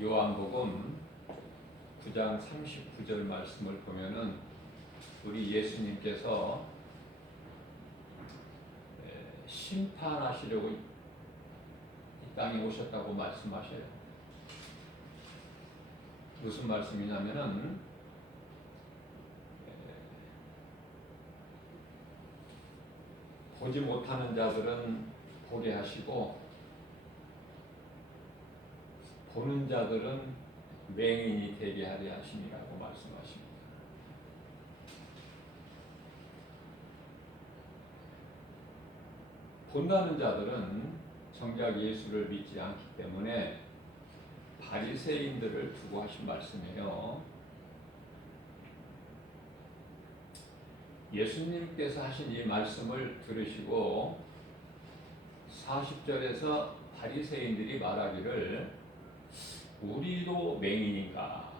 요한복음 9장 39절 말씀을 보면은 우리 예수님께서 심판하시려고 이 땅에 오셨다고 말씀하셔요. 무슨 말씀이냐면은 보지 못하는 자들은 보게 하시고 보는 자들은 맹인이 되게 하려 하심이라고 말씀하십니다. 본다는 자들은 정작 예수를 믿지 않기 때문에 바리새인들을 두고 하신 말씀이에요. 예수님께서 하신 이 말씀을 들으시고 40절에서 바리새인들이 말하기를 우리도 맹인인가?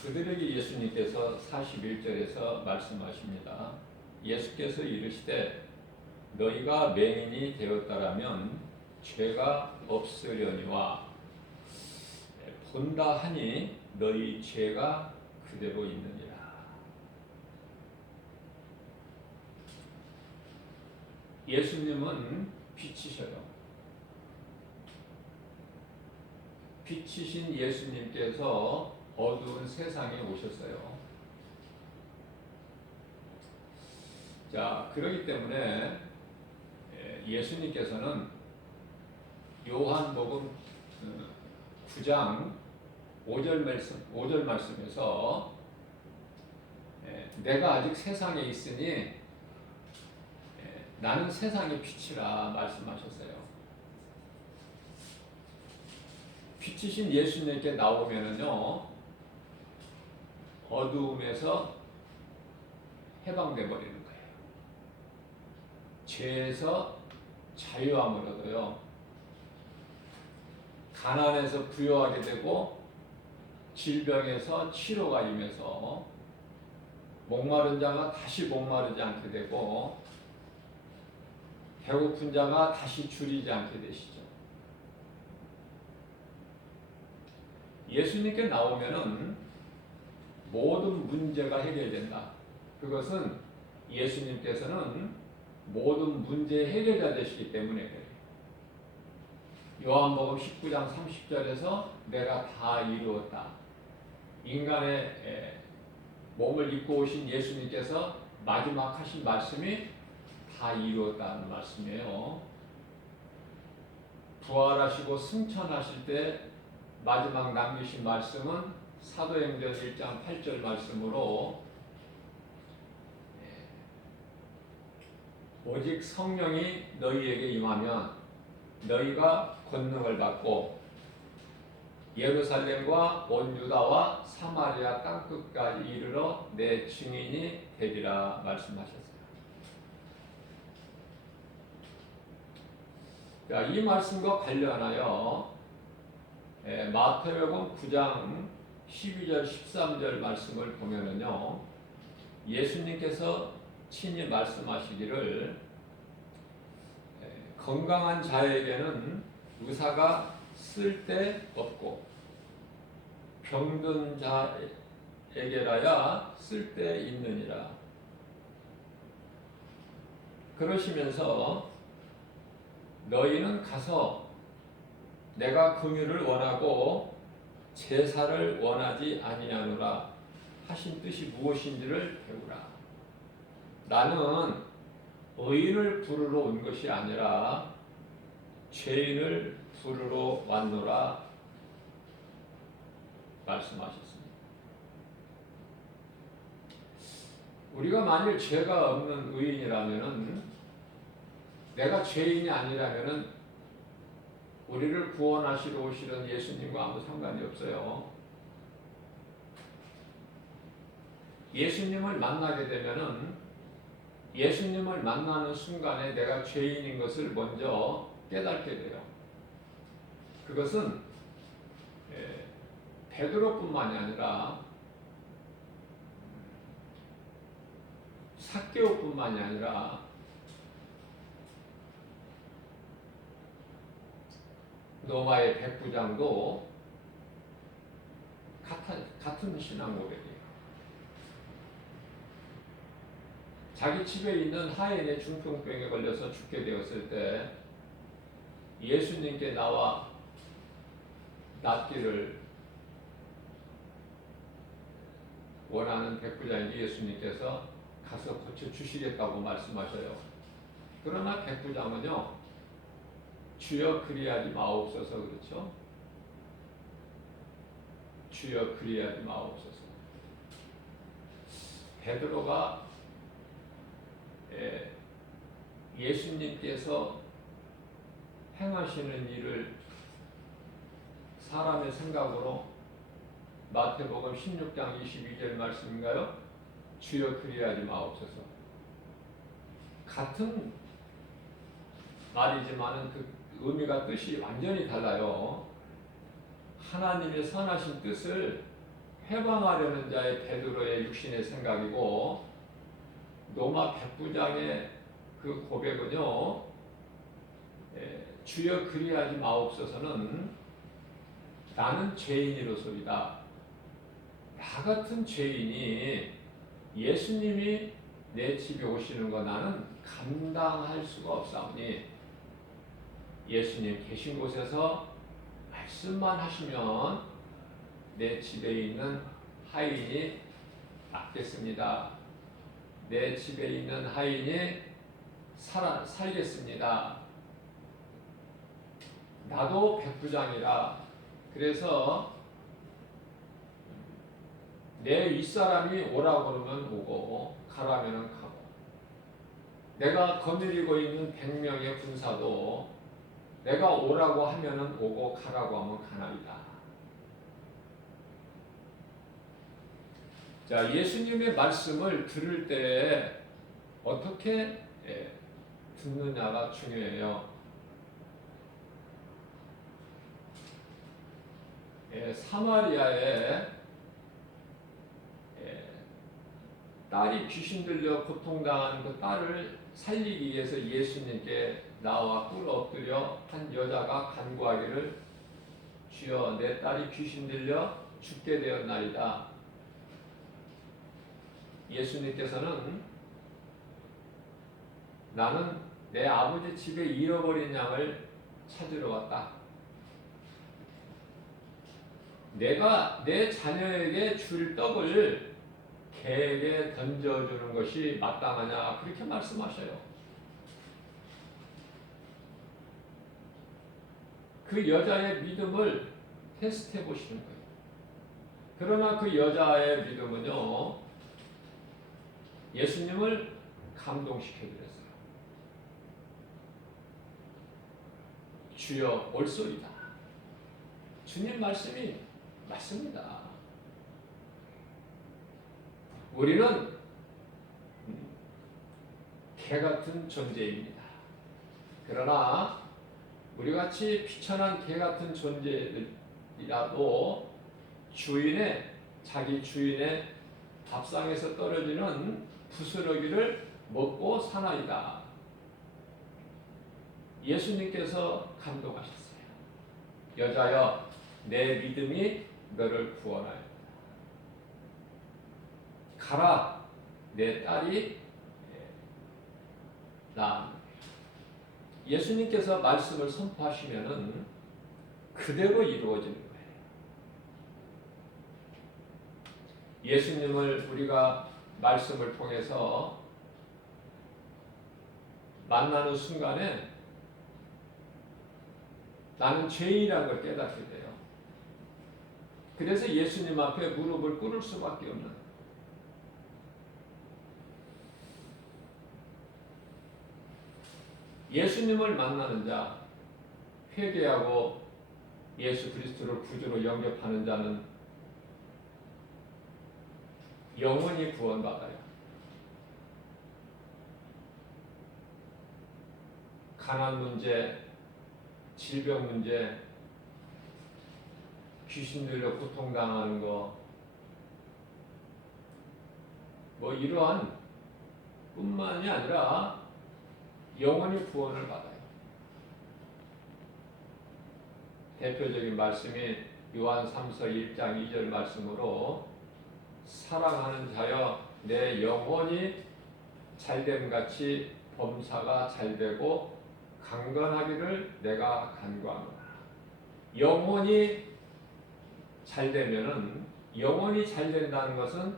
그들에게 예수님께서 41절에서 말씀하십니다. 예수께서 이르시되 너희가 맹인이 되었다라면 죄가 없으려니와 본다 하니 너희 죄가 그대로 있느니라. 예수님은 빛이셔요. 빛이신 예수님께서 어두운 세상에 오셨어요. 자, 그렇기 때문에 예수님께서는 요한복음 9장 5절 말씀에서 내가 아직 세상에 있으니 나는 세상의 빛이라 말씀하셨어요. 빛이신 예수님께 나오면은요, 어두움에서 해방돼 버리는 거예요. 죄에서 자유함을 얻어요. 가난에서 부유하게 되고 질병에서 치료가 임해서 목마른 자가 다시 목마르지 않게 되고 배고픈 자가 다시 줄이지 않게 되시죠. 예수님께 나오면은 모든 문제가 해결된다. 그것은 예수님께서는 모든 문제의 해결자 되시기 때문에 그래요. 요한복음 19장 30절에서 내가 다 이루었다. 인간의 몸을 입고 오신 예수님께서 마지막 하신 말씀이 다 이루었다는 말씀이에요. 부활하시고 승천하실 때 마지막 남기신 말씀은 사도행전 1장 8절 말씀으로 오직 성령이 너희에게 임하면 너희가 권능을 받고 예루살렘과 온 유다와 사마리아 땅끝까지 이르러 내 증인이 되리라 말씀하셨어요. 자, 이 말씀과 관련하여 마태복음 9장 12절 13절 말씀을 보면은요, 예수님께서 친히 말씀하시기를 건강한 자에게는 의사가 쓸데없고 병든 자에게라야 쓸데있느니라. 그러시면서 너희는 가서 내가 긍휼을 원하고 제사를 원하지 아니하노라 하신 뜻이 무엇인지를 배우라. 나는 의인을 부르러 온 것이 아니라 죄인을 부르러 왔노라 말씀하셨습니다. 우리가 만일 죄가 없는 의인이라면은, 내가 죄인이 아니라면은 우리를 구원하시러 오시는 예수님과 아무 상관이 없어요. 예수님을 만나게 되면은 예수님을 만나는 순간에 내가 죄인인 것을 먼저 깨닫게 돼요. 그것은 베드로뿐만이 아니라 삭개오뿐만이 아니라 노마의 백부장도 같은 신앙 고백이에요. 자기 집에 있는 하인의 중풍병에 걸려서 죽게 되었을 때 예수님께 나와 낫기를 원하는 백부장에게 예수님께서 가서 고쳐주시겠다고 말씀하셔요. 그러나 백부장은요, 주여 그리하지 마옵소서. 그렇죠? 주여 그리하지 마옵소서. 베드로가 예수님께서 행하시는 일을 사람의 생각으로 마태복음 16장 22절 말씀인가요? 주여 그리하지 마옵소서. 같은 말이지만 그 의미가 뜻이 완전히 달라요. 하나님의 선하신 뜻을 해방하려는 자의 베드로의 육신의 생각이고, 로마 백부장의 그 고백은요, 주여 그리하지 마옵소서는 나는 죄인이로소이다. 나 같은 죄인이 예수님이 내 집에 오시는 거 나는 감당할 수가 없사오니 예수님 계신 곳에서 말씀만 하시면 내 집에 있는 하인이 낫겠습니다. 내 집에 있는 하인이 살겠습니다. 나도 백부장이라. 그래서 내 윗사람이 오라고 그러면 오고 가라면 가고, 내가 거느리고 있는 100명의 군사도 내가 오라고 하면 오고 가라고 하면 가나이다. 자, 예수님의 말씀을 들을 때 어떻게 듣느냐가 중요해요. 사마리아에 딸이 귀신 들려 고통당한 그 딸을 살리기 위해서 예수님께 나와 꿇어 엎드려 한 여자가 간구하기를, 주여 내 딸이 귀신 들려 죽게 되었나이다. 예수님께서는 나는 내 아버지 집에 잃어버린 양을 찾으러 왔다. 내가 내 자녀에게 줄 떡을 개에게 던져주는 것이 마땅하냐, 그렇게 말씀하셔요. 그 여자의 믿음을 테스트해 보시는 거예요. 그러나 그 여자의 믿음은요, 예수님을 감동시켜 드렸어요. 주여 올소이다. 주님 말씀이 맞습니다. 우리는 개 같은 존재입니다. 그러나 우리같이 비천한 개 같은 존재들이라도 자기 주인의 밥상에서 떨어지는 부스러기를 먹고 사나이다. 예수님께서 감동하셨어요. 여자여, 내 믿음이 너를 구원하였다. 가라, 내 딸이 나았느니라. 예수님께서 말씀을 선포하시면은 그대로 이루어지는 거예요. 예수님을 우리가 말씀을 통해서 만나는 순간에 나는 죄인이라는 걸 깨닫게 돼요. 그래서 예수님 앞에 무릎을 꿇을 수밖에 없는, 예수님을 만나는 자, 회개하고 예수 그리스도를 구주로 영접하는 자는 영원히 구원받아요. 가난 문제, 질병 문제, 귀신 들려 고통당하는 거, 뭐 이러한 뿐만이 아니라 영원히 구원을 받아요. 대표적인 말씀이 요한 3서 1장 2절 말씀으로 사랑하는 자여 내 영혼이 잘됨 같이 범사가 잘되고 강건하기를 내가 간구하노라. 영혼이 잘되면은 영혼이 잘된다는 것은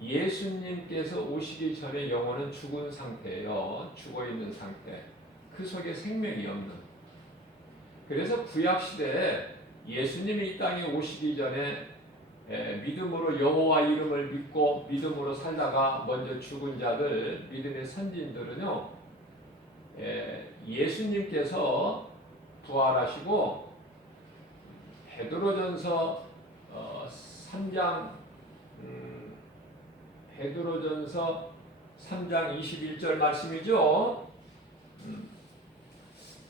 예수님께서 오시기 전에 영혼은 죽은 상태예요. 죽어있는 상태. 그 속에 생명이 없는. 그래서 구약시대에 예수님이 이 땅에 오시기 전에 믿음으로 여호와 이름을 믿고 믿음으로 살다가 먼저 죽은 자들, 믿음의 선진들은요, 예수님께서 부활하시고 베드로전서 3장 베드로전서 3장 21절 말씀이죠.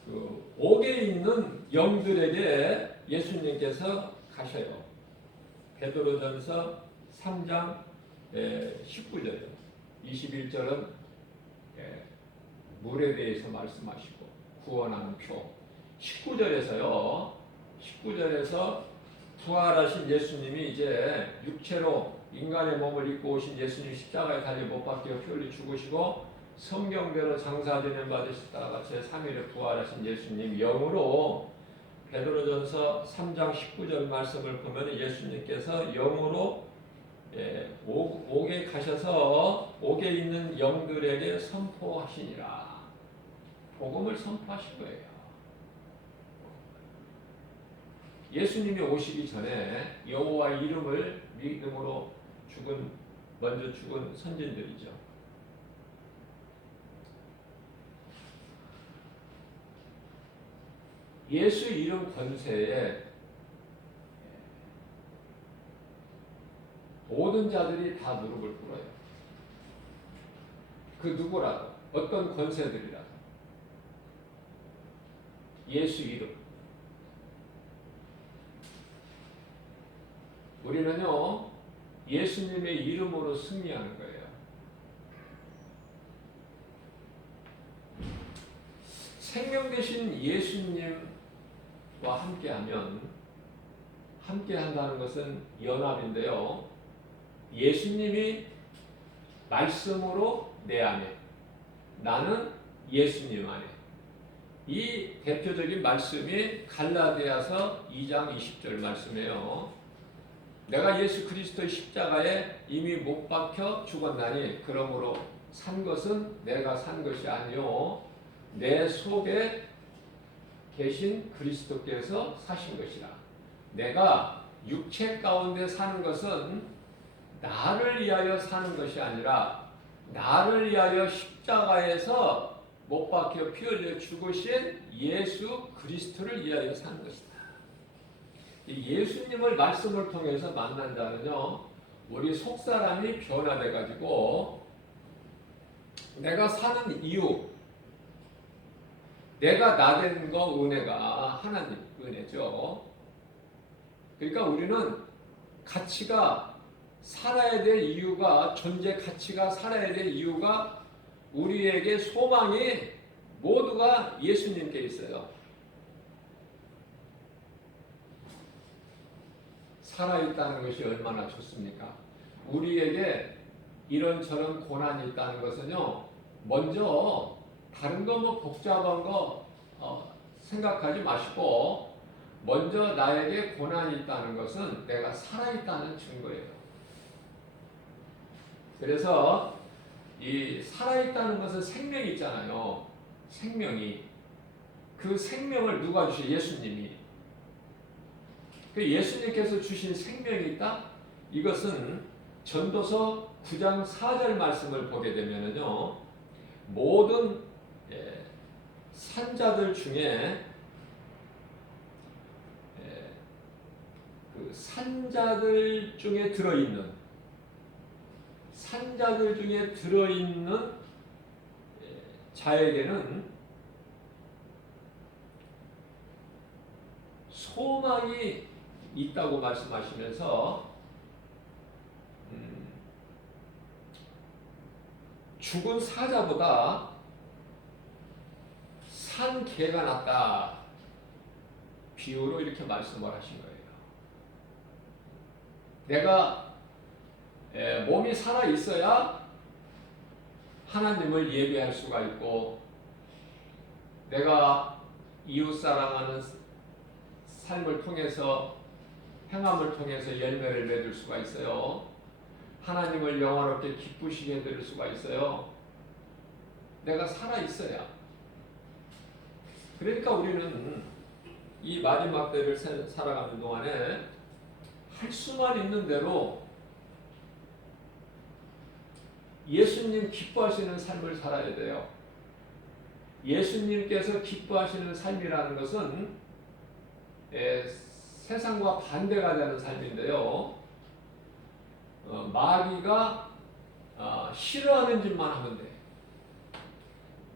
그 옥에 있는 영들에게 예수님께서 가셔요. 베드로전서 3장 19절, 21절은 물에 대해서 말씀하시고 구원하는 표. 19절에서 부활하신 예수님이 이제 육체로 인간의 몸을 입고 오신 예수님 십자가에 달려 못 박혀 피 흘려 죽으시고 성경대로 장사되는 받으셨다가 제3일에 부활하신 예수님 영으로 베드로전서 3장 19절 말씀을 보면 예수님께서 영으로 옥에 가셔서 옥에 있는 영들에게 선포하시니라. 복음을 선포하신 거예요. 예수님이 오시기 전에 여호와 이름을 믿음으로 먼저 죽은 선진들이죠. 예수 이름 권세에 모든 자들이 다 무릎을 꿇어요. 그 누구라도, 어떤 권세들이라도. 예수 이름. 우리는요, 예수님의 이름으로 승리하는 거예요. 생명 되신 예수님과 함께하면, 함께한다는 것은 연합인데요. 예수님이 말씀으로 내 안에, 나는 예수님 안에. 이 대표적인 말씀이 갈라디아서 2장 20절 말씀이에요. 내가 예수 그리스도의 십자가에 이미 못 박혀 죽었나니 그러므로 산 것은 내가 산 것이 아니요 내 속에 계신 그리스도께서 사신 것이라. 내가 육체 가운데 사는 것은 나를 위하여 사는 것이 아니라 나를 위하여 십자가에서 못 박혀 피 흘려 죽으신 예수 그리스도를 위하여 사는 것이다. 예수님을 말씀을 통해서 만난 자는요, 우리 속사람이 변화돼 가지고 내가 사는 이유, 내가 나 된 거 은혜가 하나님 은혜죠. 그러니까 우리는 가치가 살아야 될 이유가, 존재 가치가 살아야 될 이유가 우리에게 소망이 모두가 예수님께 있어요. 살아있다는 것이 얼마나 좋습니까? 우리에게 이런저런 고난이 있다는 것은요, 먼저 다른 거 뭐 복잡한 거 생각하지 마시고 먼저 나에게 고난이 있다는 것은 내가 살아있다는 증거예요. 그래서 이 살아있다는 것은 생명이 있잖아요. 생명이. 그 생명을 누가 주셔? 예수님이. 그 예수님께서 주신 생명이 있다? 이것은 전도서 9장 4절 말씀을 보게 되면은요, 모든 산자들 중에 그 산자들 중에 들어있는 자에게는 소망이 있다고 말씀하시면서 죽은 사자보다 산 개가 낫다. 비유로 이렇게 말씀을 하신 거예요. 내가 몸이 살아 있어야 하나님을 예배할 수가 있고, 내가 이웃 사랑하는 삶을 통해서, 행함을 통해서 열매를 맺을 수가 있어요. 하나님을 영원롭게 기쁘시게 해드릴 수가 있어요. 내가 살아 있어야. 그러니까 우리는 이 마지막 때를 살아가는 동안에 할 수만 있는 대로 예수님 기뻐하시는 삶을 살아야 돼요. 예수님께서 기뻐하시는 삶이라는 것은 세상과 반대가 되는 삶인데요. 마귀가 싫어하는 짓만 하면 돼.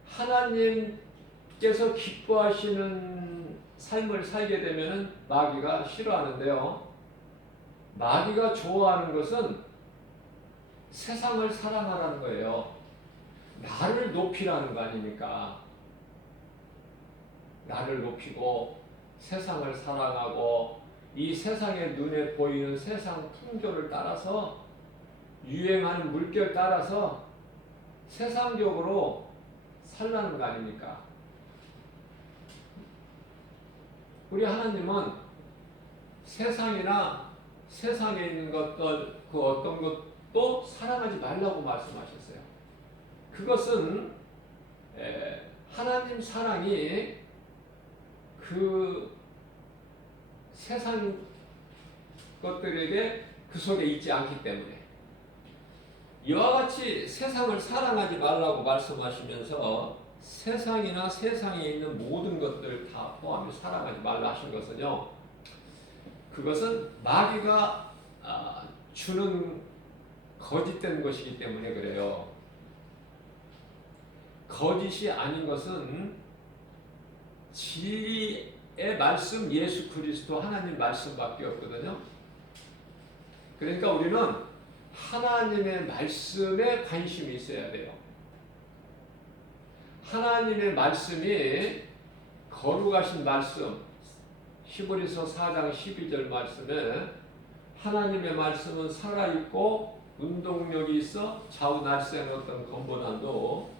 하나님께서 기뻐하시는 삶을 살게 되면 마귀가 싫어하는데요. 마귀가 좋아하는 것은 세상을 사랑하라는 거예요. 나를 높이라는 거 아닙니까? 나를 높이고 세상을 사랑하고 이 세상의 눈에 보이는 세상 풍조를 따라서, 유행하는 물결 따라서 세상적으로 살라는 거 아닙니까? 우리 하나님은 세상이나 세상에 있는 것들, 그 어떤 것도 사랑하지 말라고 말씀하셨어요. 그것은 하나님 사랑이 그 세상 것들에게 그 속에 있지 않기 때문에, 이와 같이 세상을 사랑하지 말라고 말씀하시면서 세상이나 세상에 있는 모든 것들을 다 포함해 사랑하지 말라 하신 것은요, 그것은 마귀가 주는 거짓된 것이기 때문에 그래요. 거짓이 아닌 것은 진리의 말씀, 예수 그리스도 하나님 말씀밖에 없거든요. 그러니까 우리는 하나님의 말씀에 관심이 있어야 돼요. 하나님의 말씀이 거룩하신 말씀, 히브리서 4장 12절 말씀에 하나님의 말씀은 살아있고 운동력이 있어 좌우 날쌘 어떤 검보다도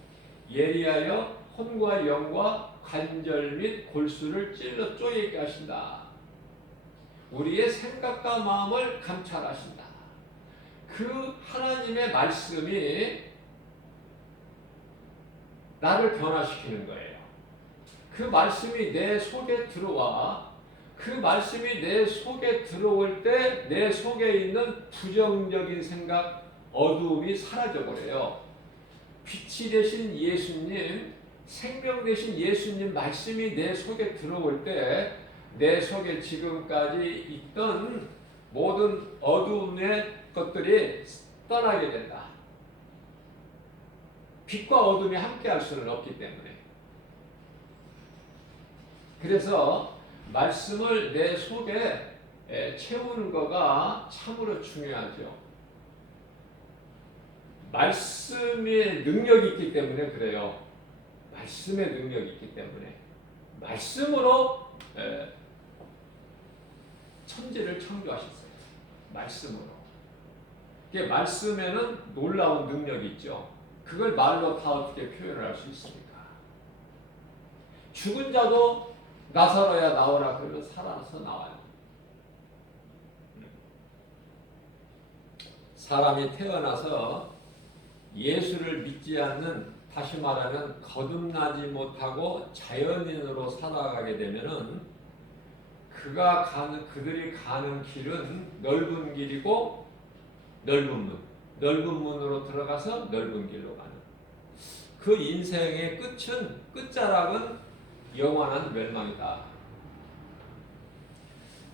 예리하여 혼과 영과 관절 및 골수를 찔러 쪼이게 하신다. 우리의 생각과 마음을 감찰하신다. 그 하나님의 말씀이 나를 변화시키는 거예요. 그 말씀이 내 속에 들어와, 그 말씀이 내 속에 들어올 때 내 속에 있는 부정적인 생각, 어두움이 사라져버려요. 빛이 되신 예수님, 생명 되신 예수님 말씀이 내 속에 들어올 때 내 속에 지금까지 있던 모든 어두움의 것들이 떠나게 된다. 빛과 어둠이 함께 할 수는 없기 때문에. 그래서 말씀을 내 속에 채우는 거가 참으로 중요하죠. 말씀의 능력이 있기 때문에 그래요. 말씀의 능력이 있기 때문에. 말씀으로 천지를 창조하셨어요. 말씀으로. 이게 말씀에는 놀라운 능력이 있죠. 그걸 말로 다 어떻게 표현을 할 수 있습니까? 죽은 자도 나사로야 나오라 그러면 살아서 나와요. 사람이 태어나서 예수를 믿지 않는, 다시 말하면 거듭나지 못하고 자연인으로 살아가게 되면은 그들이 가는 길은 넓은 길이고 넓은 문, 넓은 문으로 들어가서 넓은 길로 가는, 그 인생의 끝자락은 영원한 멸망이다.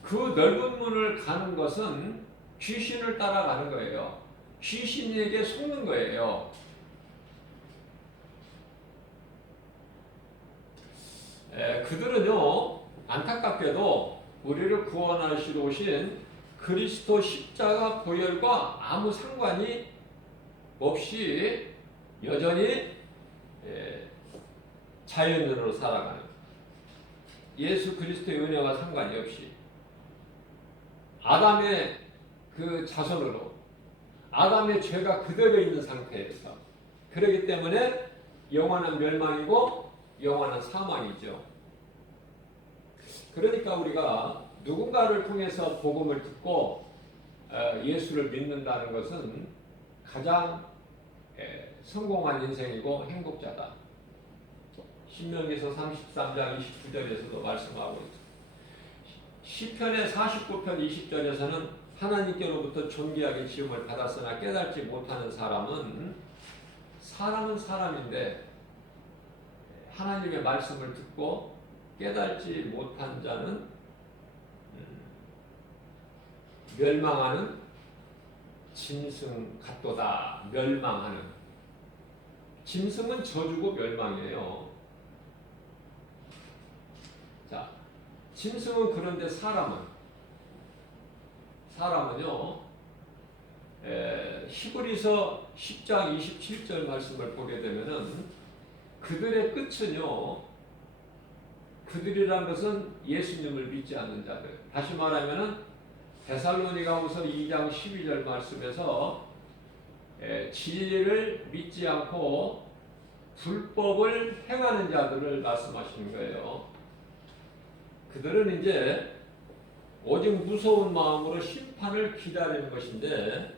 그 넓은 문을 가는 것은 귀신을 따라가는 거예요. 귀신에게 속는 거예요. 그들은요, 안타깝게도 우리를 구원하시러 오신 그리스도 십자가 보혈과 아무 상관이 없이 여전히 자연인으로 살아가는, 예수 그리스도의 은혜와 상관이 없이 아담의 그 자손으로 아담의 죄가 그대로 있는 상태에서 그렇기 때문에 영원한 멸망이고 영원한 사망이죠. 그러니까 우리가 누군가를 통해서 복음을 듣고 예수를 믿는다는 것은 가장 성공한 인생이고 행복자다. 신명기서 33장 29절에서도 말씀하고 있습니다. 시편의 49편 20절에서는 하나님께로부터 존귀하게 지음을 받았으나 깨닫지 못하는 사람은 사람인데 하나님의 말씀을 듣고 깨닫지 못한 자는 멸망하는 짐승 같도다. 멸망하는. 짐승은 저주고 멸망이에요. 자, 짐승은 그런데 사람은요, 히브리서 10장 27절 말씀을 보게 되면은 그들의 끝은요, 그들이란 것은 예수님을 믿지 않는 자들. 다시 말하면은 데살로니가후서 2장 12절 말씀에서 진리를 믿지 않고 불법을 행하는 자들을 말씀하시는 거예요. 그들은 이제 오직 무서운 마음으로 심판을 기다리는 것인데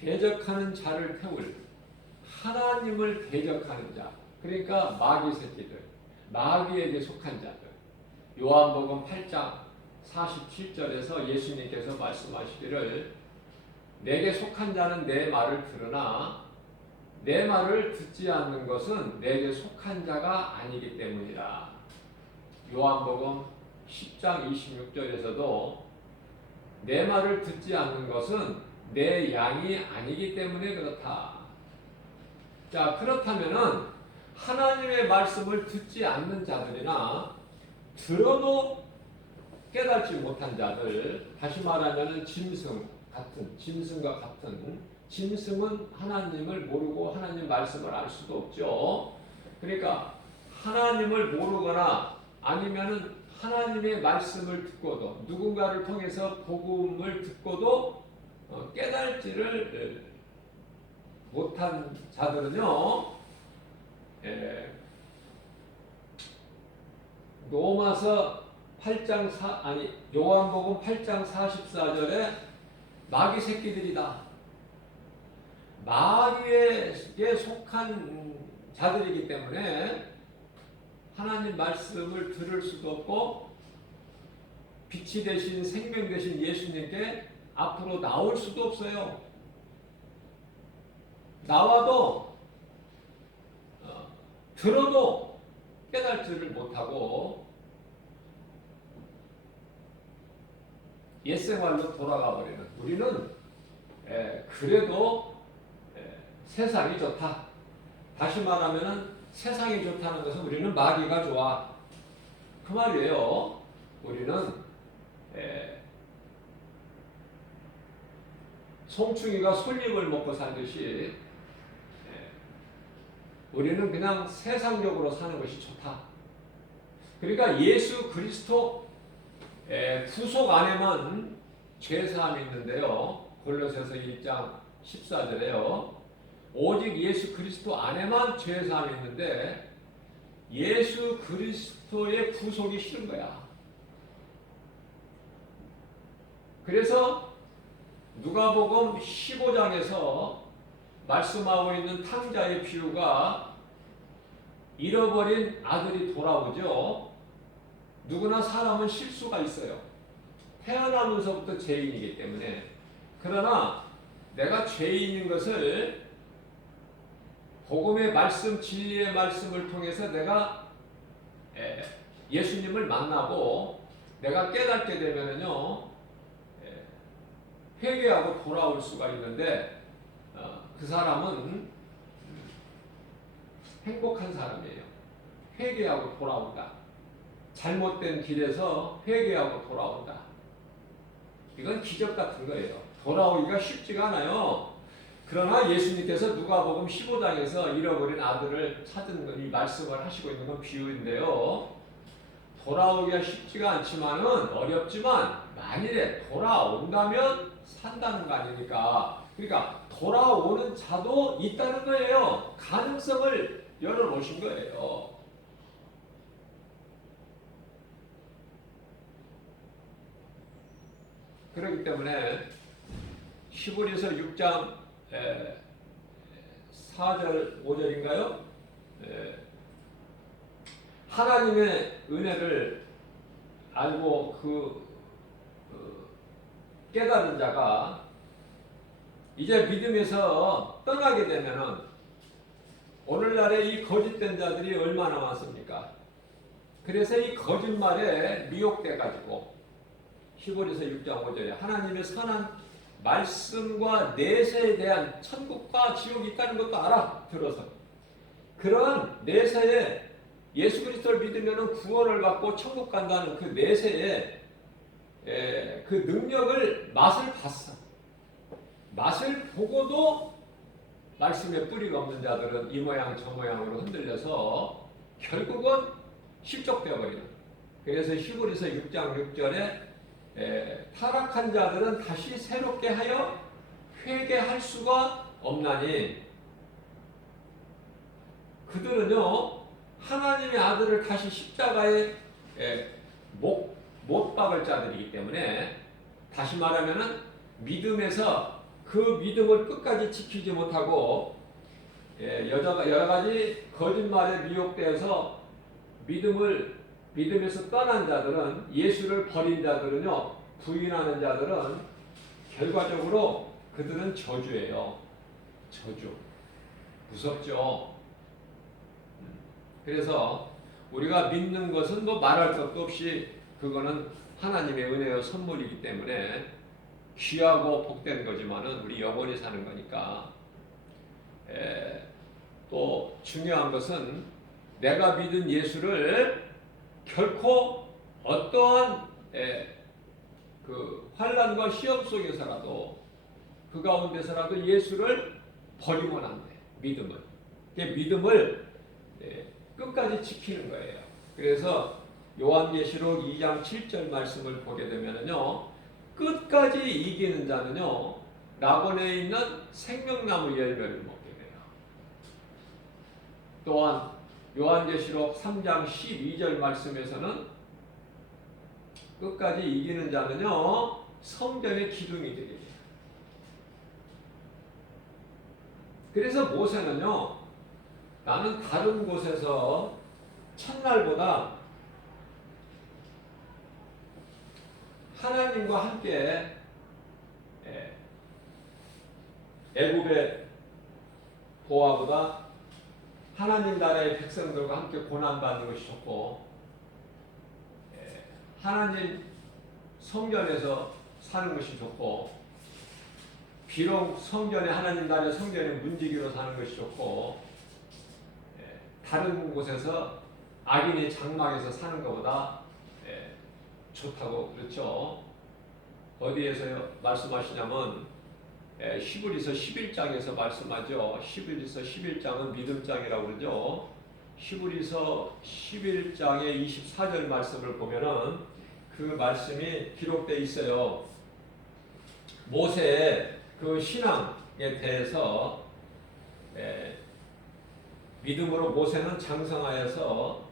대적하는 자를 태울 하나님을 대적하는 자, 그러니까 마귀 새끼들, 마귀에게 속한 자들. 요한복음 8장 47절에서 예수님께서 말씀하시기를 내게 속한 자는 내 말을 들으나 내 말을 듣지 않는 것은 내게 속한 자가 아니기 때문이라. 요한복음 10장 26절에서도 내 말을 듣지 않는 것은 내 양이 아니기 때문에 그렇다. 자, 그렇다면은 하나님의 말씀을 듣지 않는 자들이나 들어도 깨닫지 못한 자들, 다시 말하면은 짐승과 같은 짐승은 하나님을 모르고 하나님 말씀을 알 수도 없죠. 그러니까 하나님을 모르거나 아니면은 하나님의 말씀을 듣고도 누군가를 통해서 복음을 듣고도 깨달지를 못한 자들은요, 요한복음 8장 44절에 마귀 새끼들이다. 마귀에게 속한 자들이기 때문에 하나님 말씀을 들을 수도 없고 빛이 되신 생명 되신 예수님께 앞으로 나올 수도 없어요. 나와도 들어도 깨달지를 못하고 옛생활로 돌아가 버리는 우리는 그래도 세상이 좋다. 다시 말하면은 세상이 좋다는 것은 우리는 마귀가 좋아. 그 말이에요. 우리는 송충이가 솔잎을 먹고 살듯이 우리는 그냥 세상적으로 사는 것이 좋다. 그러니까 예수 그리스도 구속 안에만 죄사함이 있는데요. 골로새서 1장 14절에요. 오직 예수 그리스도 안에만 죄사함이 있는데 예수 그리스도의 구속이 싫은 거야. 그래서 누가복음 15장에서 말씀하고 있는 탕자의 비유가 잃어버린 아들이 돌아오죠. 누구나 사람은 실수가 있어요. 태어나면서부터 죄인이기 때문에. 그러나 내가 죄인인 것을 복음의 말씀, 진리의 말씀을 통해서 내가 예수님을 만나고 내가 깨닫게 되면은요, 회개하고 돌아올 수가 있는데 그 사람은 행복한 사람이에요. 회개하고 돌아온다. 잘못된 길에서 회개하고 돌아온다. 이건 기적 같은 거예요. 돌아오기가 쉽지가 않아요. 그러나 예수님께서 누가복음 15장에서 잃어버린 아들을 찾은 이 말씀을 하시고 있는 건 비유인데요. 돌아오기가 쉽지가 않지만은 어렵지만 만일에 돌아온다면 산다는 거 아닙니까? 그러니까 돌아오는 자도 있다는 거예요. 가능성을 열어놓으신 거예요. 그렇기 때문에 히브리서 6장 4절 5절인가요? 하나님의 은혜를 알고 깨달은 자가 이제 믿음에서 떠나게 되면은 오늘날에 이 거짓된 자들이 얼마나 많습니까? 그래서 이 거짓말에 미혹돼 가지고 히브리서 6장 5절에 하나님의 선한 말씀과 내세에 대한 천국과 지옥이 있다는 것도 알아 들어서 그런 내세에 예수 그리스도를 믿으면 구원을 받고 천국 간다는 그 내세에 그 능력을 맛을 봤어. 맛을 보고도 말씀에 뿌리가 없는 자들은 이 모양 저 모양으로 흔들려서 결국은 실족되어 버리는. 그래서 히브리서 6장 6절에 타락한 자들은 다시 새롭게 하여 회개할 수가 없나니 그들은요 하나님의 아들을 다시 십자가에 못 박을 자들이기 때문에 다시 말하면은 믿음에서 그 믿음을 끝까지 지키지 못하고 여러 가지 거짓말에 미혹되어서 믿음에서 떠난 자들은 예수를 버린 자들은요 부인하는 자들은 결과적으로 그들은 저주예요. 저주. 무섭죠. 그래서 우리가 믿는 것은 뭐 말할 것도 없이 그거는 하나님의 은혜의 선물이기 때문에 귀하고 복된 거지만은 우리 영원히 사는 거니까. 또 중요한 것은 내가 믿은 예수를 결코 어떠한 그 환난과 시험 속에서라도 그 가운데서라도 예수를 버리면 안 돼. 믿음을 끝까지 지키는 거예요. 그래서 요한계시록 2장 7절 말씀을 보게 되면요, 끝까지 이기는 자는요, 낙원에 있는 생명나무 열매를 먹게 돼요. 또한 요한계시록 3장 12절 말씀에서는 끝까지 이기는 자는요, 성전의 기둥이 되게 돼요. 그래서 모세는요, 나는 다른 곳에서 첫날보다 하나님과 함께 애굽의 보화보다 하나님 나라의 백성들과 함께 고난받는 것이 좋고 하나님 성전에서 사는 것이 좋고 비록 성전에 하나님 나라의 성전에 문지기로 사는 것이 좋고 다른 곳에서 악인의 장막에서 사는 것보다 좋다고 그렇죠. 어디에서 말씀하시냐면 히브리서 11장에서 말씀하죠. 히브리서 11장은 믿음장이라고 그러죠. 히브리서 11장의 24절 말씀을 보면은 그 말씀이 기록되어 있어요. 모세의 그 신앙에 대해서 믿음으로 모세는 장성하여서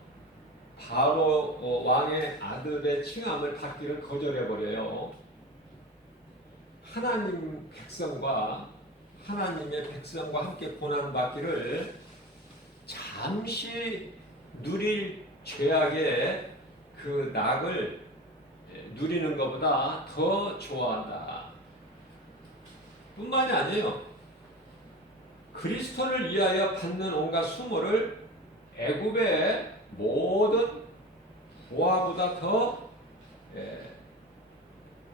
바로 왕의 아들의 칭함을 받기를 거절해버려요. 하나님의 백성과 함께 고난받기를 잠시 누릴 죄악의 그 낙을 누리는 것보다 더 좋아한다. 뿐만이 아니에요. 그리스도를 위하여 받는 온갖 수모를 애굽의 모든 보화보다 더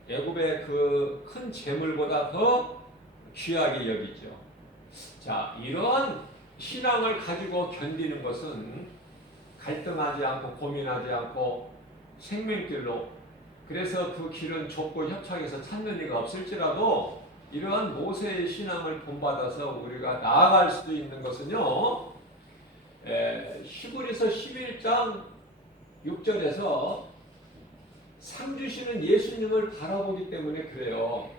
애굽의 그 큰 재물보다 더 귀하게 여기죠. 자, 이러한 신앙을 가지고 견디는 것은 갈등하지 않고 고민하지 않고 생명길로, 그래서 그 길은 좁고 협착해서 찾는 이가 없을지라도 이러한 모세의 신앙을 본받아서 우리가 나아갈 수도 있는 것은요, 히브리서 11장 6절에서 상 주시는 예수님을 바라보기 때문에 그래요.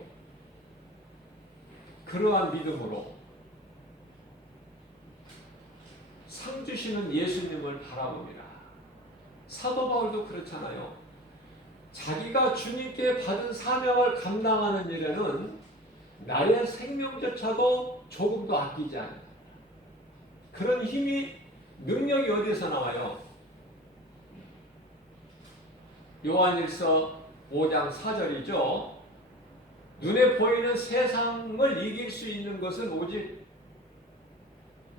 그러한 믿음으로 상 주시는 예수님을 바라봅니다. 사도 바울도 그렇잖아요. 자기가 주님께 받은 사명을 감당하는 일에는 나의 생명조차도 조금도 아끼지 않아요. 그런 힘이, 능력이 어디서 나와요? 요한일서 5장 4절이죠. 눈에 보이는 세상을 이길 수 있는 것은 오직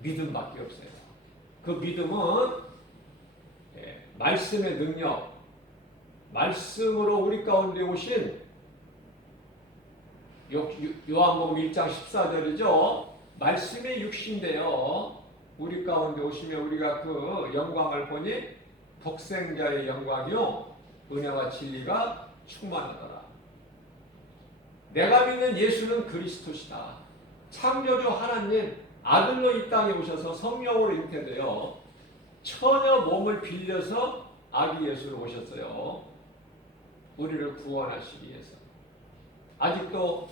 믿음밖에 없어요. 그 믿음은 말씀의 능력, 말씀으로 우리 가운데 오신 요한복음 1장 14절이죠. 말씀의 육신되어 우리 가운데 오시며 우리가 그 영광을 보니 독생자의 영광이요 은혜와 진리가 충만하더라. 내가 믿는 예수는 그리스도시다. 창조주 하나님 아들로 이 땅에 오셔서 성령으로 잉태되어 처녀 몸을 빌려서 아기 예수로 오셨어요. 우리를 구원하시기 위해서. 아직도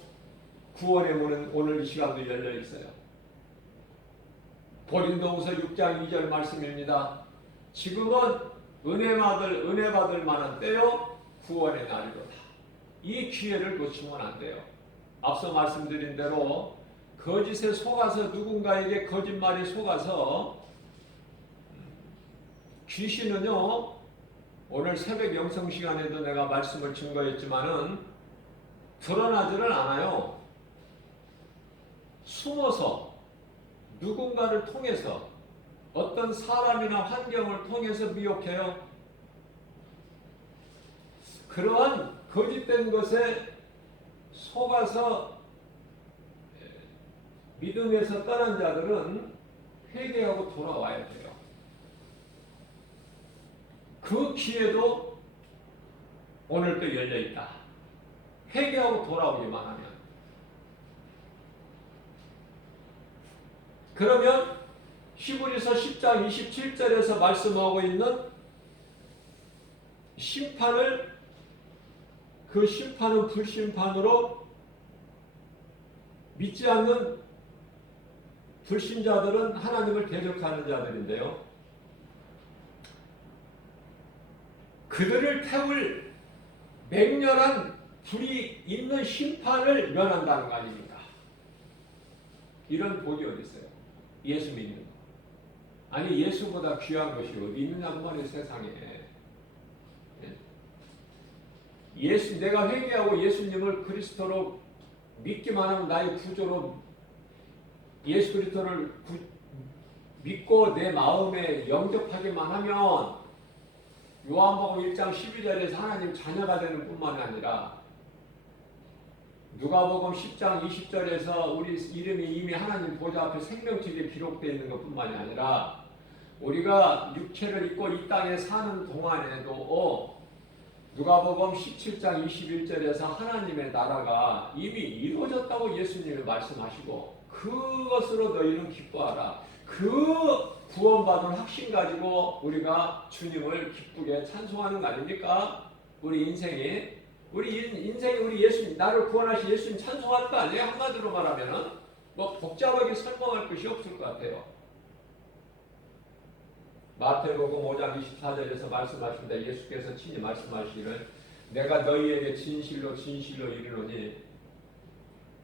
구원의 문은 오늘 이 시간도 열려 있어요. 고린도후서 6장 2절 말씀입니다. 지금은 은혜 받을 만한 때요 구원의 날이로다. 이 기회를 놓치면 안 돼요. 앞서 말씀드린 대로 거짓에 속아서 누군가에게 거짓말이 속아서 귀신은요 오늘 새벽 영성 시간에도 내가 말씀을 증거했지만은 드러나지를 않아요. 숨어서 누군가를 통해서 어떤 사람이나 환경을 통해서 미혹해요. 그러한 거짓된 것에 속아서 믿음에서 떠난 자들은 회개하고 돌아와야 돼요. 그 기회도 오늘도 열려 있다. 회개하고 돌아오기만 하면. 그러면 히브리서 10장 27절에서 말씀하고 있는 심판을, 그 심판은 불심판으로 믿지 않는 불신자들은 하나님을 대적하는 자들인데요. 그들을 태울 맹렬한 불이 있는 심판을 면한다는 거 아닙니까? 이런 복이 어디 있어요? 예수 믿는 거. 아니 예수보다 귀한 것이 어디 있느냐고 말이에요 세상에. 예수, 내가 회개하고 예수님을 그리스도로 믿기만 하면 나의 구조로 예수 그리스도를 믿고 내 마음에 영접하기만 하면 요한복음 1장 12절에서 하나님 자녀가 되는 뿐만 아니라 누가복음 10장 20절에서 우리 이름이 이미 하나님 보좌 앞에 생명책에 기록되어 있는 것뿐만이 아니라 우리가 육체를 입고 이 땅에 사는 동안에도 누가복음 17장 21절에서 하나님의 나라가 이미 이루어졌다고 예수님이 말씀하시고 그것으로 너희는 기뻐하라. 그 구원받은 확신 가지고 우리가 주님을 기쁘게 찬송하는 거 아닙니까? 우리 인생이 우리 예수님, 나를 구원하신 예수님 찬송할 거 아니에요? 한마디로 말하면은 뭐 복잡하게 설명할 것이 없을 것 같아요. 마태복음 5장 24절에서 말씀하십니다. 예수께서 친히 말씀하시기를 내가 너희에게 진실로 이르노니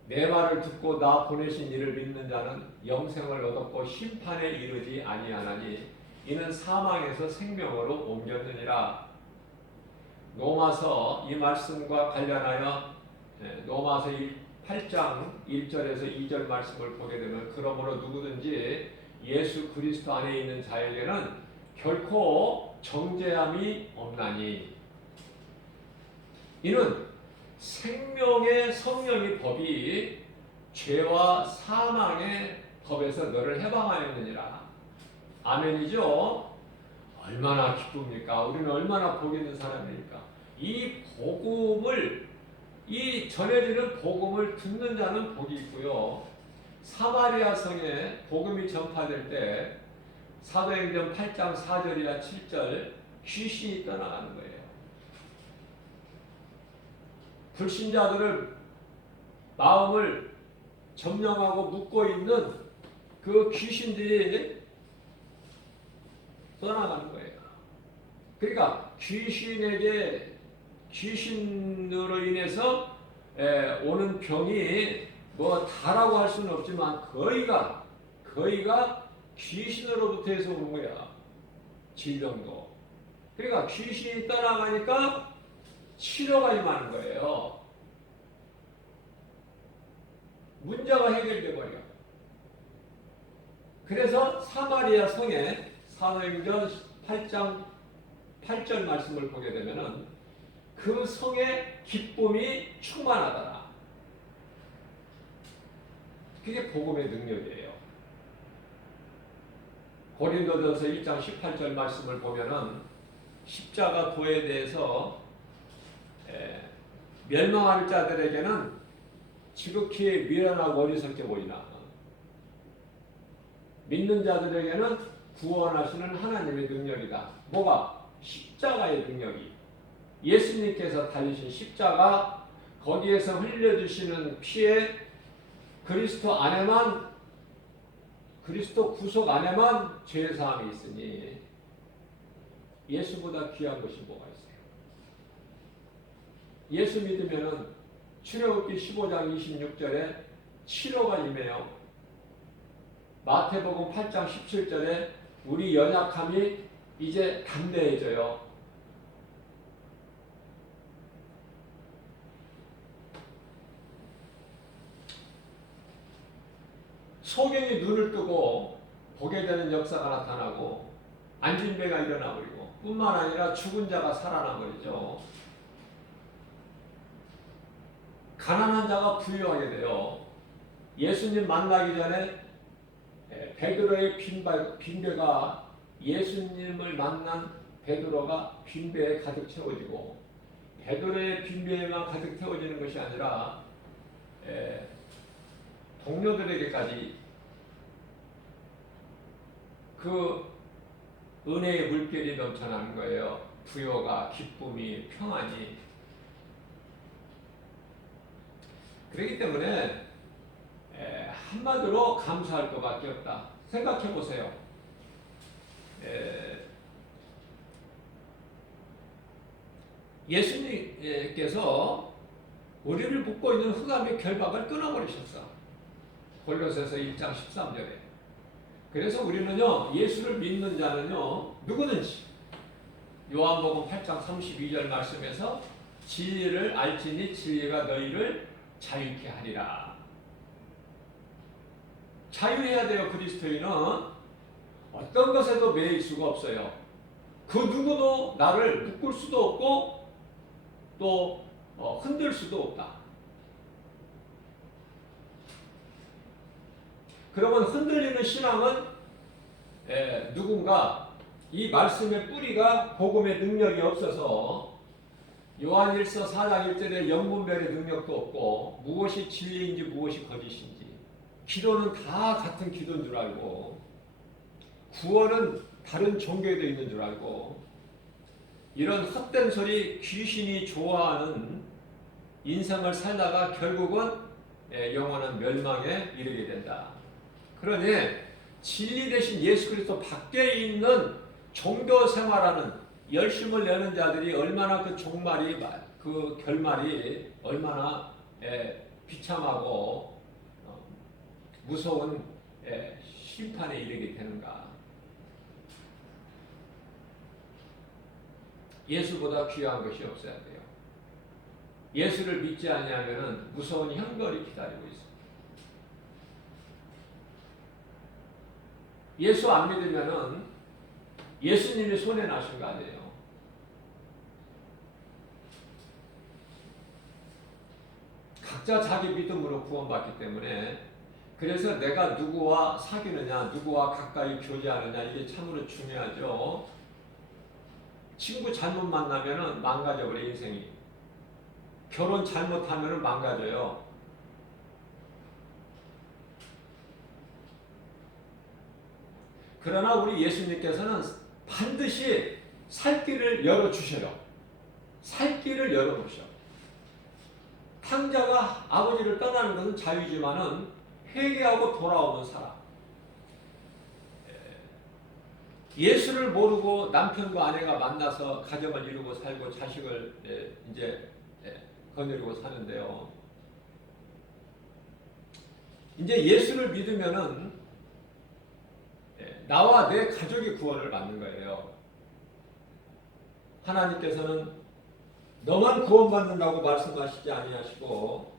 내 말을 듣고 나 보내신 이를 믿는 자는 영생을 얻었고 심판에 이르지 아니하나니 이는 사망에서 생명으로 옮겼느니라. 로마서 이 말씀과 관련하여 로마서 8장 1절에서 2절 말씀을 보게 되면 그러므로 누구든지 예수 그리스도 안에 있는 자에게는 결코 정죄함이 없나니 이는 생명의 성령의 법이 죄와 사망의 법에서 너를 해방하였느니라. 아멘이죠? 얼마나 기쁩니까? 우리는 얼마나 복 있는 사람입니까? 이 복음을, 이 전해지는 복음을 듣는 자는 복이 있고요. 사마리아 성에 복음이 전파될 때 사도행전 8장 4절이나 7절 귀신이 떠나가는 거예요. 불신자들을 마음을 점령하고 묶고 있는 그 귀신들이 떠나가는 거예요. 그러니까 귀신으로 인해서 오는 병이 뭐 다라고 할 수는 없지만 거의가 귀신으로부터 해서 오는 거야. 질병도. 그러니까 귀신이 떠나가니까 치료가 임하는 거예요. 문제가 해결돼 버려. 그래서 사마리아 성에 사도행전 8장 8절 말씀을 보게 되면은 그 성의 기쁨이 충만하더라. 그게 복음의 능력이에요. 고린도전서 1장 18절 말씀을 보면은 십자가 도에 대해서 멸망할 자들에게는 지극히 미련하고 어리석게 보이나 믿는 자들에게는 구원하시는 하나님의 능력이다. 뭐가? 십자가의 능력이. 예수님께서 달리신 십자가, 거기에서 흘려주시는 피에 그리스도 구속 안에만 죄사함이 있으니 예수보다 귀한 것이 뭐가 있어요? 예수 믿으면은 출애굽기 15장 26절에 치료가 임해요. 마태복음 8장 17절에 우리 연약함이 이제 담대해져요. 소경이 눈을 뜨고 보게 되는 역사가 나타나고 앉은 배가 일어나 버리고 뿐만 아니라 죽은 자가 살아나 버리죠. 가난한 자가 부유하게 돼요. 예수님 만나기 전에 베드로의 빈배가 예수님을 만난 베드로가 빈배에 가득 채워지고 베드로의 빈배에만 가득 채워지는 것이 아니라 동료들에게까지 그 은혜의 물결이 넘쳐나는 거예요. 부요가, 기쁨이, 평안이. 그렇기 때문에 한마디로 감사할 것밖에 없다. 생각해 보세요. 예수님께서 우리를 묶고 있는 흑암의 결박을 끊어버리셨어. 골로새서 1장 13절에. 그래서 우리는요, 예수를 믿는 자는요, 누구든지 요한복음 8장 32절 말씀에서 진리를 알지니 진리가 너희를 자유케 하리라. 자유해야 돼요. 그리스도인은 어떤 것에도 매일 수가 없어요. 그 누구도 나를 묶을 수도 없고 또 흔들 수도 없다. 그러면 흔들리는 신앙은 누군가 이 말씀의 뿌리가 복음의 능력이 없어서 요한일서 4장 1절에 영분별의 능력도 없고 무엇이 진리인지 무엇이 거짓인지 기도는 다 같은 기도인 줄 알고 구원은 다른 종교에도 있는 줄 알고 이런 헛된 소리 귀신이 좋아하는 인생을 살다가 결국은 영원한 멸망에 이르게 된다. 그러니 진리 대신 예수 그리스도 밖에 있는 종교 생활하는 열심을 내는 자들이 얼마나 그 종말이 그 결말이 얼마나 비참하고 무서운 심판에 이르게 되는가. 예수보다 귀한 것이 없어야 돼요. 예수를 믿지 아니하면 무서운 형벌이 기다리고 있습니다. 예수 안 믿으면은 예수님이 손해 나신 거 아니에요. 각자 자기 믿음으로 구원받기 때문에 그래서 내가 누구와 사귀느냐, 누구와 가까이 교제하느냐 이게 참으로 중요하죠. 친구 잘못 만나면은 망가져버려 인생이. 결혼 잘못하면은 망가져요. 그러나 우리 예수님께서는 반드시 살 길을 열어주셔요. 살 길을 열어놓으셔. 탕자가 아버지를 떠나는 것은 자유지만은 회개하고 돌아오는 사람. 예수를 모르고 남편과 아내가 만나서 가정을 이루고 살고 자식을 이제 거느리고 사는데요. 이제 예수를 믿으면은 나와 내 가족이 구원을 받는 거예요. 하나님께서는 너만 구원받는다고 말씀하시지 아니하시고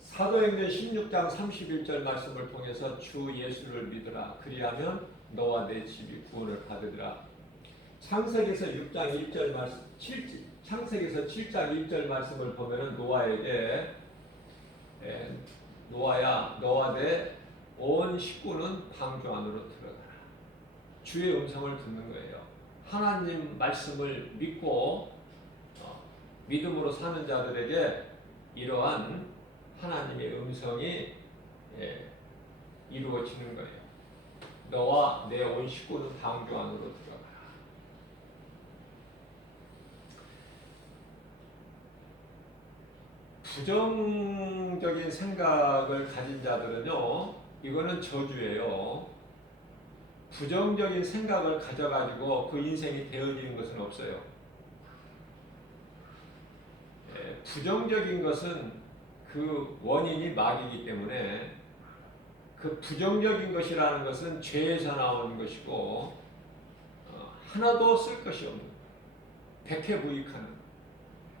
사도행전 16장 31절 말씀을 통해서 주 예수를 믿으라. 그리하면 너와 내 집이 구원을 받으리라. 창세기에서 6장 1절 말씀, 창세기에서 7장 1절 말씀을 보면은 노아에게 노아야 너와 내 온 식구는 방주 안으로 들어가라. 주의 음성을 듣는 거예요. 하나님 말씀을 믿고 믿음으로 사는 자들에게 이러한 하나님의 음성이 이루어지는 거예요. 너와 내 온 식구는 방주 안으로 들어가라. 부정적인 생각을 가진 자들은요, 이거는 저주예요. 부정적인 생각을 가져가지고 그 인생이 되어지는 것은 없어요. 부정적인 것은 그 원인이 마귀이기 때문에 그 부정적인 것이라는 것은 죄에서 나오는 것이고 하나도 쓸 것이 없는 백해무익하는.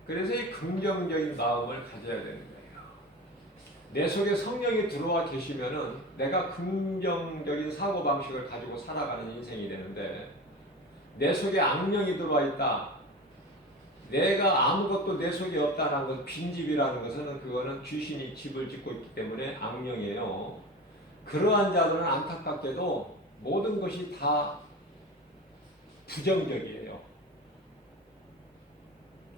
그래서 이 긍정적인 마음을 가져야 되는 거예요. 내 속에 성령이 들어와 계시면은 내가 긍정적인 사고방식을 가지고 살아가는 인생이 되는데 내 속에 악령이 들어와 있다. 내가 아무것도 내 속에 없다는 것은 빈집이라는 것은 그거는 귀신이 집을 짓고 있기 때문에 악령이에요. 그러한 자들은 안타깝게도 모든 것이 다 부정적이에요.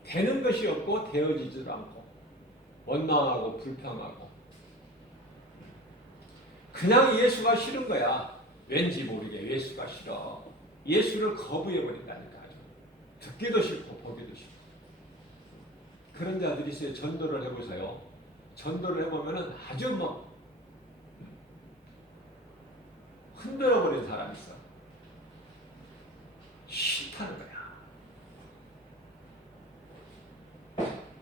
되는 것이 없고 되어지지도 않고 원망하고 불평하고 그냥 예수가 싫은 거야. 왠지 모르게 예수가 싫어. 예수를 거부해버린다니까. 듣기도 싫고 보기도 싫고. 그런 자들이 있어요. 전도를 해보세요. 전도를 해보면은 아주 막 흔들어버린 사람이 있어. 싫다는 거야.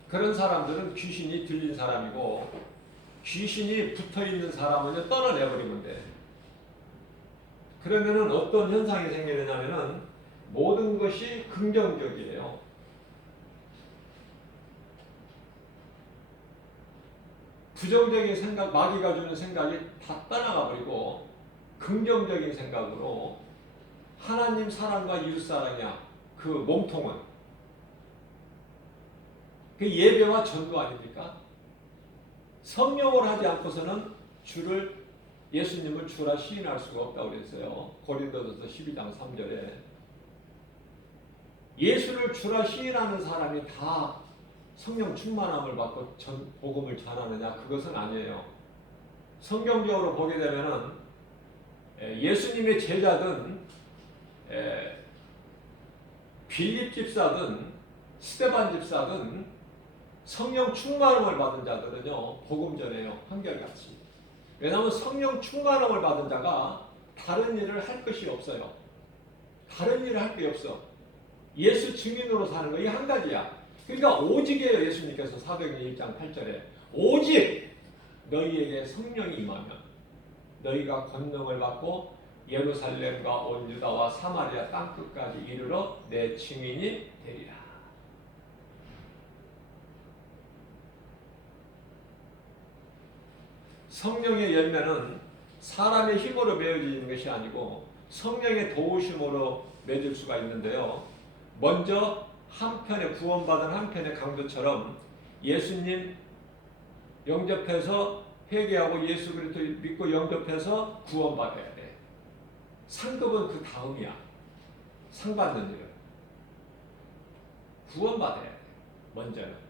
그런 사람들은 귀신이 들린 사람이고 귀신이 붙어있는 사람은 떨어내버리면 돼. 그러면은 어떤 현상이 생기느냐면은 모든 것이 긍정적이에요. 부정적인 생각, 마귀가 주는 생각이 다 떠나가 버리고 긍정적인 생각으로 하나님 사랑과 이웃 사랑이야. 그 몸통은 그 예배와 전도 아닙니까? 성령을 하지 않고서는 예수님을 주라 시인할 수가 없다고 그랬어요. 고린도전서 12장 3절에 예수를 주라 시인하는 사람이 다 성령 충만함을 받고 복음을 전하느냐? 그것은 아니에요. 성경적으로 보게 되면은 예수님의 제자든 빌립 집사든 스데반 집사든 성령 충만함을 받은 자들은요 복음 전해요. 한결같이. 왜냐하면 성령 충만함을 받은 자가 다른 일을 할 것이 없어요. 다른 일을 할 게 없어. 예수 증인으로 사는 거 이 한 가지야. 그러니까 오직이에요. 예수님께서 사도행전 1장 8절에 오직 너희에게 성령이 임하면 너희가 권능을 받고 예루살렘과 온 유다와 사마리아 땅끝까지 이르러 내 증인이 되리라. 성령의 열매는 사람의 힘으로 맺어지는 것이 아니고 성령의 도우심으로 맺을 수가 있는데요. 먼저 한편에 구원받은 한편의 강도처럼 예수님 영접해서 회개하고 예수 그리스도 믿고 영접해서 구원받아야 돼. 상급은 그 다음이야. 상 받는 일은. 구원받아야 돼. 먼저는.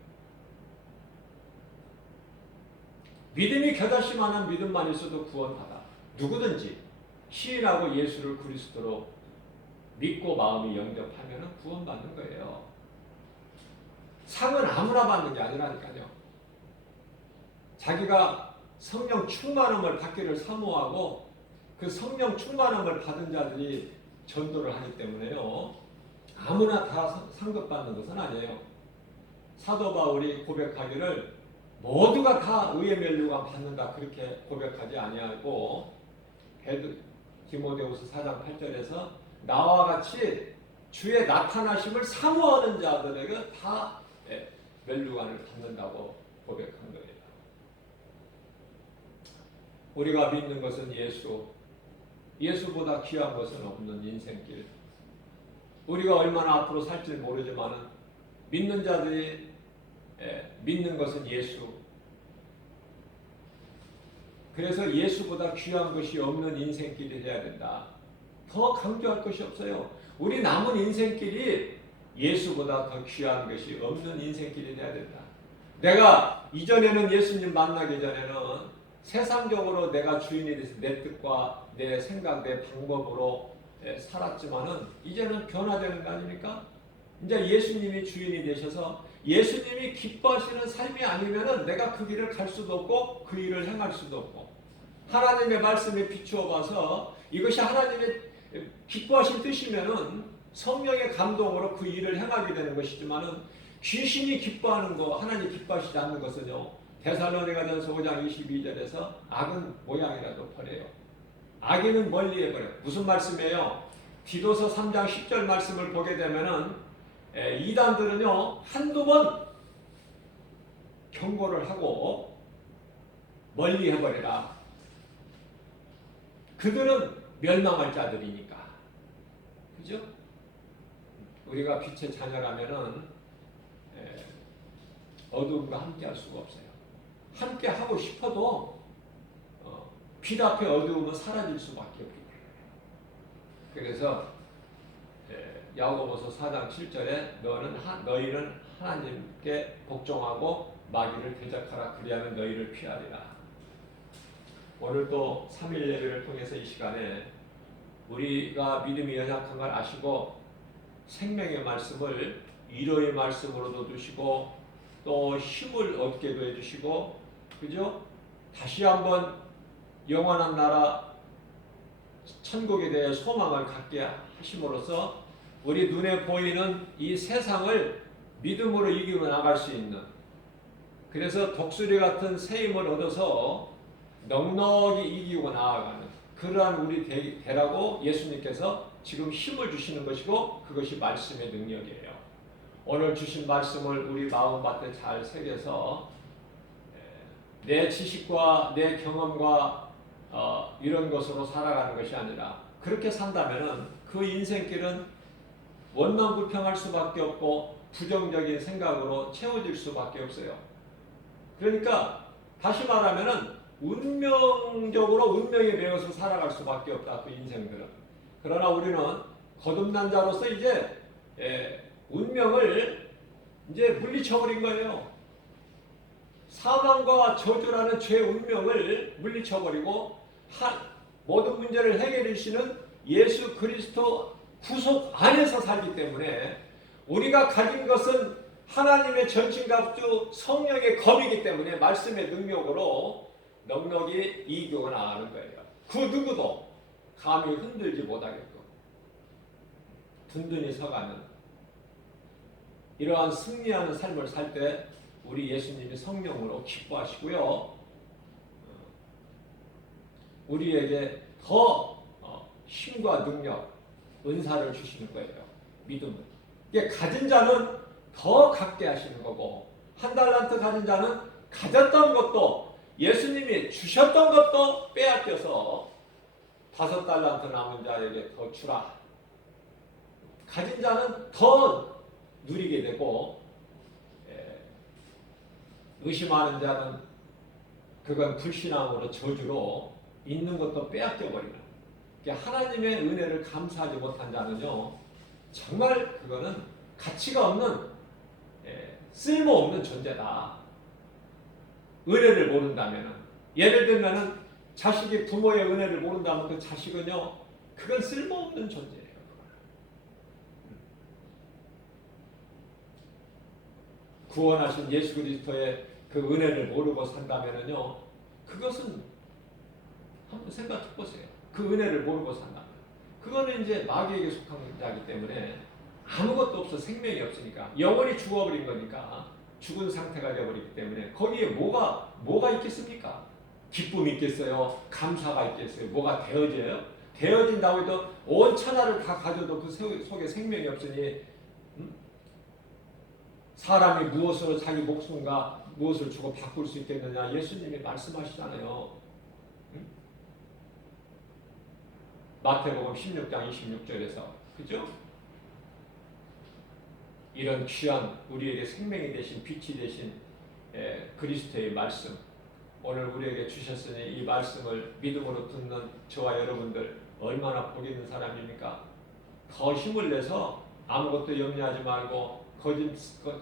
믿음이 겨자씨만한 믿음만 있어도 구원받아. 누구든지 시인하고 예수를 그리스도로 믿고 마음이 영접하면 구원받는 거예요. 상은 아무나 받는 게 아니라니까요. 자기가 성령 충만함을 받기를 사모하고 그 성령 충만함을 받은 자들이 전도를 하기 때문에요. 아무나 다 상급받는 것은 아니에요. 사도 바울이 고백하기를 모두가 다 의의 면류관 받는다 그렇게 고백하지 아니하고 디모데후서 4장 8절에서 나와 같이 주의 나타나심을 사모하는 자들에게 다 면류관을 받는다고 고백한 거예요. 우리가 믿는 것은 예수보다 귀한 것은 없는 인생길. 우리가 얼마나 앞으로 살지 모르지만은 믿는 자들이 믿는 것은 예수. 그래서 예수보다 귀한 것이 없는 인생길이 되어야 된다. 더 강조할 것이 없어요. 우리 남은 인생길이 예수보다 더 귀한 것이 없는 인생길이 되어야 된다. 내가 이전에는 예수님 만나기 전에는 세상적으로 내가 주인이 돼서 내 뜻과 내 생각, 내 방법으로 살았지만은 이제는 변화되는 거 아닙니까? 이제 예수님이 주인이 되셔서 예수님이 기뻐하시는 삶이 아니면은 내가 그 길을 갈 수도 없고 그 일을 행할 수도 없고 하나님의 말씀에 비추어 봐서 이것이 하나님의 기뻐하신 뜻이면은 성령의 감동으로 그 일을 행하게 되는 것이지만은 귀신이 기뻐하는 거 하나님 기뻐하시지 않는 것은요. 데살로니가전서 5장 22절에서 악은 모양이라도 버려요. 악인은 멀리 해버려요. 무슨 말씀이에요? 디도서 3장 10절 말씀을 보게 되면은 이단들은요 한두 번 경고를 하고 멀리 해버리라. 그들은 멸망할 자들이니까. 그죠? 우리가 빛의 자녀라면은 어둠과 함께 할 수가 없어요. 함께 하고 싶어도 빛 앞에 어두움은 사라질 수밖에 없기 때문에. 그래서 야고보서 4장 7절에 너희는 하나님께 복종하고 마귀를 대적하라. 그리하면 너희를 피하리라. 오늘 또 3일 예배를 통해서 이 시간에 우리가 믿음이 연약한 걸 아시고 생명의 말씀을 위로의 말씀으로도 주시고 또 힘을 얻게도 해주시고 그죠? 다시 한번 영원한 나라 천국에 대해 소망을 갖게 하심으로써 우리 눈에 보이는 이 세상을 믿음으로 이기고 나갈 수 있는 그래서 독수리 같은 새 힘을 얻어서 넉넉히 이기고 나아가는 그러한 우리 되라고 예수님께서 지금 힘을 주시는 것이고 그것이 말씀의 능력이에요. 오늘 주신 말씀을 우리 마음밭에 잘 새겨서 내 지식과 내 경험과 이런 것으로 살아가는 것이 아니라 그렇게 산다면은 그 인생길은 원망불평할 수밖에 없고 부정적인 생각으로 채워질 수밖에 없어요. 그러니까 다시 말하면은 운명적으로 운명에 매여서 살아갈 수밖에 없다. 그 인생들은. 그러나 우리는 거듭난 자로서 이제 운명을 이제 물리쳐버린 거예요. 사망과 저주라는 죄 운명을 물리쳐버리고 모든 문제를 해결해 주시는 예수 그리스도 구속 안에서 살기 때문에 우리가 가진 것은 하나님의 전신갑주 성령의 검이기 때문에 말씀의 능력으로 넉넉히 이기고 나가는 거예요. 그 누구도 감히 흔들지 못하게끔 든든히 서가는 이러한 승리하는 삶을 살 때 우리 예수님이 성령으로 기뻐하시고요. 우리에게 더 힘과 능력, 은사를 주시는 거예요. 믿음을. 이게 가진 자는 더 갖게 하시는 거고 한 달란트 가진 자는 가졌던 것도 예수님이 주셨던 것도 빼앗겨서 5달란트 남은 자에게 더 주라. 가진 자는 더 누리게 되고 의심하는 자는 그건 불신앙으로 저주로 있는 것도 빼앗겨 버리는. 하나님의 은혜를 감사하지 못한 자는요 정말 그거는 가치가 없는 쓸모없는 존재다. 은혜를 모른다면은 예를 들면은 자식이 부모의 은혜를 모른다면 그 자식은요 그건 쓸모없는 존재예요. 구원하신 예수 그리스도의 그 은혜를 모르고 산다면은요, 그것은 한번 생각해 보세요. 그 은혜를 모르고 산다면 그거는 이제 마귀에게 속한 자이기 때문에 아무것도 없어, 생명이 없으니까 영원히 죽어버린 거니까 죽은 상태가 되어버리기 때문에 거기에 뭐가 있겠습니까? 기쁨이 있겠어요? 감사가 있겠어요? 뭐가 되어져요? 되어진다고 해도 온 천하를 다 가져도 그 속에 생명이 없으니 사람이 무엇으로 자기 목숨과 무엇을 주고 바꿀 수 있겠느냐? 예수님이 말씀하시잖아요. 마태복음 16장 26절에서, 그죠? 이런 귀한 우리에게 생명이 되신 빛이 되신 그리스도의 말씀, 오늘 우리에게 주셨으니 이 말씀을 믿음으로 듣는 저와 여러분들 얼마나 복 있는 사람입니까? 더 힘을 내서 아무것도 염려하지 말고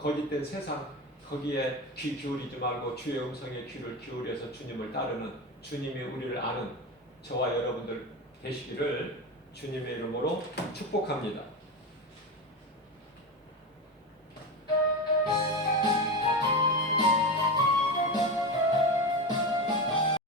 거짓된 세상 거기에 귀 기울이지 말고 주의 음성에 귀를 기울여서 주님을 따르는, 주님이 우리를 아는 저와 여러분들 되시기를 주님의 이름으로 축복합니다.